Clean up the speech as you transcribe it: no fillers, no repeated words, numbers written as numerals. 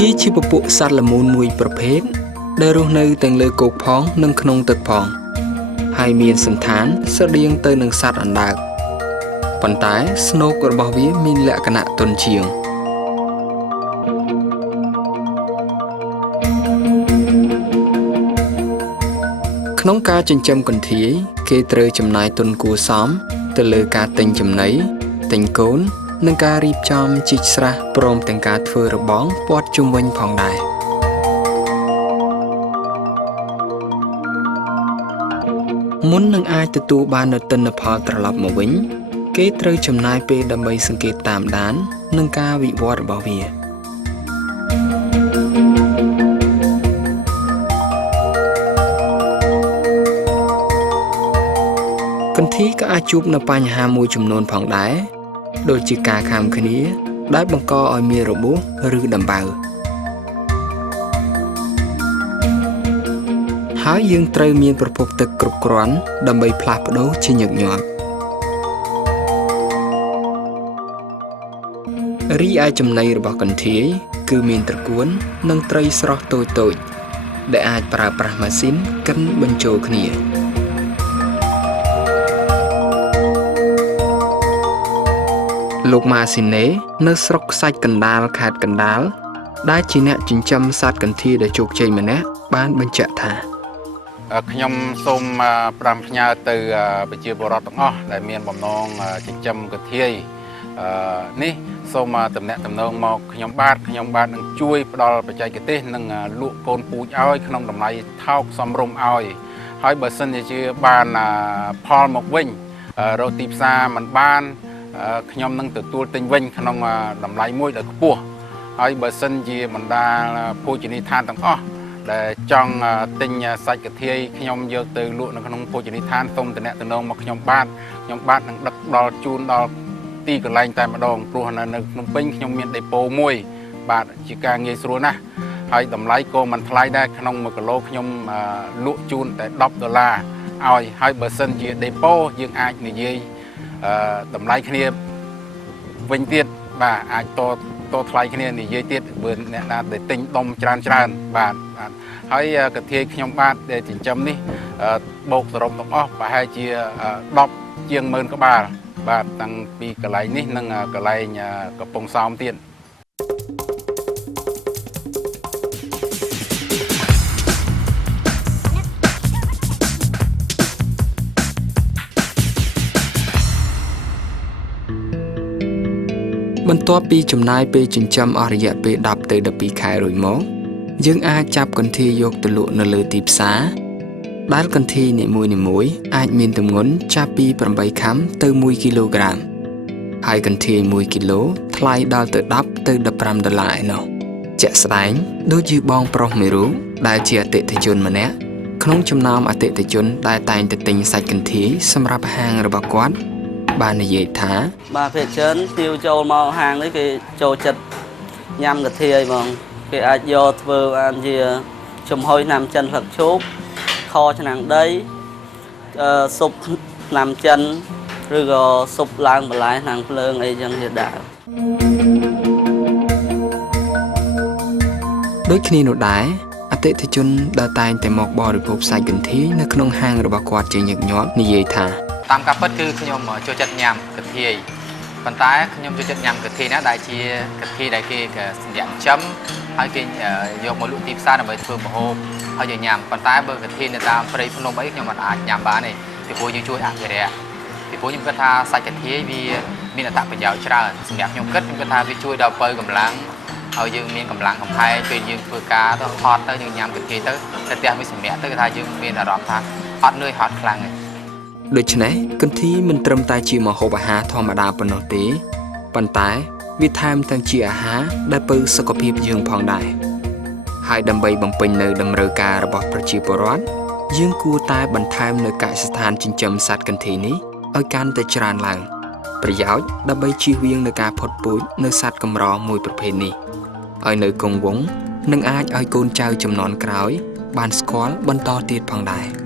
ធីជាពពួកសត្វល្មូនមួយប្រភេទដែលរស់នៅទាំងលើគោកផងនិងក្នុងទឹកផងហើយមានសន្តានស្រដៀងទៅនឹងសត្វអណ្ដើកប៉ុន្តែស្នូករបស់វាមានលក្ខណៈទន់ជាងក្នុងការចិញ្ចឹមកន្ធាយគេត្រូវចំណាយទុនគួរសមទៅលើការទិញចំណីទិញកូននិងការរៀបចំជីកស្រះព្រមទាំងការធ្វើរបងព័ទ្ធជុំវិញផងដែរមុននឹងអាចទទួលបាននូវទិន្នផលត្រឡប់មកវិញគេត្រូវចំណាយពេលដើម្បីសង្កេតតាមដាននិងការវិវត្តរបស់វាកន្ធាយក៏អាចជួបនូវបញ្ហាមួយចំនួនផងដែរដូចជាការខាំគ្នាដែលបង្កឲ្យមានរបួសឬដំបៅហើយយើងត្រូវមានប្រភពទឹកគ្រប់គ្រាន់ដើម្បីផ្លាស់ប្ដូរជាញឹកញាប់រីឯចំណីរបស់កន្ធាយគឺមានត្រកួននិងត្រីស្រស់តូចៗដែលអាចប្រើប្រាស់ម៉ាស៊ីនកិនបញ្ចូលគ្នាលោកម៉ាស៊ីណេនៅស្រុកខ្សាច់កណ្ដាលខេត្តកណ្ដាលដែលជាអ្នកចិញ្ចឹមសត្វកន្ធាយដ៏ជោគជ័យម្នាក់បានបញ្ជាក់ថាខ្ញុំសូមផ្ដាំផ្ញើទៅប្រជាពលរដ្ឋទាំងអស់ដែលមានបំណងចិញ្ចឹមកន្ធាយនេះសូមតំណាក់តំណងមកខ្ញុំបាទនឹងជួយផ្ដល់បច្ចេកទេសនិងលក់កូនពូជឲ្យក្នុងតម្លៃថោកសមរម្យឲ្យហើយបើសិនជាបានផលមកវិញរកទីផ្សារមិនបានខ្ញុំនឹងទទួលទិញវិញក្នុងតម្លៃមួយដែលខ្ពស់ហើយបើសិនជាបណ្ដាភោជនីយដ្ឋានទាំងអស់ដែលចង់ទិញសាច់កន្ធាយខ្ញុំយកទៅលក់នៅក្នុងភោជនីយដ្ឋានសូមតំណាក់តំណងមកខ្ញុំបាទនឹងដឹកដល់ជូនដល់ទីកន្លែងតែម្ដងព្រោះនៅភ្នំពេញខ្ញុំមានដេប៉ូមួយបាទជាការងាយស្រួលណាស់ហើយតម្លៃក៏មិនថ្លៃដែរក្នុង1គីឡូខ្ញុំលក់ជូនតែ$10ឲ្យហើយបើសិនជាដេប៉ូយើងអាចនិយាយតម្លៃគ្នាវិញទៀតបាទអាចតថ្លៃគ្នានិយាយទៀតបើអ្នកណាដែលទិញដុំច្រើនបាទហើយកន្ធាយខ្ញុំបាទដែលចិញ្ចឹមនេះបូកសរុបទាំងអស់ប្រហែលជា10ជាង10000ក្បាលបាទតាំងពីកន្លែងនេះនិងកន្លែងកំពង់សោមទៀតបន្ទាប់ពីចំណាយពេលចិញ្ចឹមអស់រយៈពេល10ទៅ12ខែរួចមកយើងអាចចាប់កន្ធាយយកទៅលក់នៅលើទីផ្សារដែលកន្ធាយនីមួយៗអាចមានទម្ងន់ចាប់ពី8ខាំទៅ1គីឡូក្រាមហើយកន្ធាយ1គីឡូថ្លៃដល់ទៅ$10ទៅ$15ឯណោះជាក់ស្ដែងដូចជាបងប្រុសមួយរូបដែលជាអតិថិជនម្នាក់ក្នុងចំណោមអតិថិជនដែលតែងតែទិញសាច់កន្ធាយសម្រាប់ហាងរបស់គាត់បាននិយាយថាបាទភាគច្រើនទាវចូលមកហាងនេះគេចូលចិត្តញ៉ាំកន្ធាយហ្មងគេអាចយកធ្វើបានជាចំហុយណាំចិនស្លឹកឈូកខឆ្នាំងដីស៊ុបណាំចិនឬក៏ស៊ុបឡើងបន្លែឆ្នាំងភ្លើងអីចឹងជាដើមដូចគ្នានោះដែរអតិថិជនដែលតែងតែមកបរិភោគសាច់កន្ធាយនៅក្នុងហាងរបស់គាត់ជាញឹកញាប់និយាយថាតាមការពិតគឺខ្ញុំចូលចិត្តញ៉ាំកន្ធាយប៉ុន្តែខ្ញុំចូលចិត្តញ៉ាំកន្ធាយណាដែលជាកន្ធាយដែលគេសម្រាប់ចិញ្ចឹមហើយគេយកមកលក់ទីផ្សារដើម្បីធ្វើម្ហូបហើយយើងញ៉ាំប៉ុន្តែបើកន្ធាយនៅតាមព្រៃភ្នំអីខ្ញុំមិនអាចញ៉ាំបានទេពីព្រោះយើងជួយអភិរក្សពីព្រោះខ្ញុំគិតថាសាច់កន្ធាយវាមានអត្ថប្រយោជន៍ច្រើនសម្រាប់ខ្ញុំគិតថាវាជួយដល់បើកម្លាំងហើយយើងមានកម្លាំងកំផែងពេលយើងធ្វើការទៅហត់ទៅយើងញ៉ាំកន្ធាយទៅផ្ទះវាសម្រាប់ទៅថាយើងមានអារម្មណ៍ថាហត់នឿយហត់ខ្លាំងដូច្នេះកន្ធាយមិនត្រឹមតែជាម្ហូបអាហារធម្មតាប៉ុណ្ណោះទេប៉ុន្តែវាថែមទាំងជាអាហារដែលពៅសុខភាពយើងផងដែរហើយដើម្បីបំពេញនៅតម្រូវការរបស់ប្រជាពលរដ្ឋយើងគួរតែបន្ថែមនៅកសិដ្ឋានចិញ្ចឹមសត្វកន្ធាយនេះឲ្យកាន់តែច្រើនឡើងប្រយោជន៍ដើម្បីជៀសវាងនឹងការផុតពូជនៅសត្វកម្រមួយប្រភេទនេះឲ្យនៅគង់វង្សនិងអាចឲ្យកូនចៅជំនាន់ក្រោយបានស្គាល់បន្តទៀតផងដែរ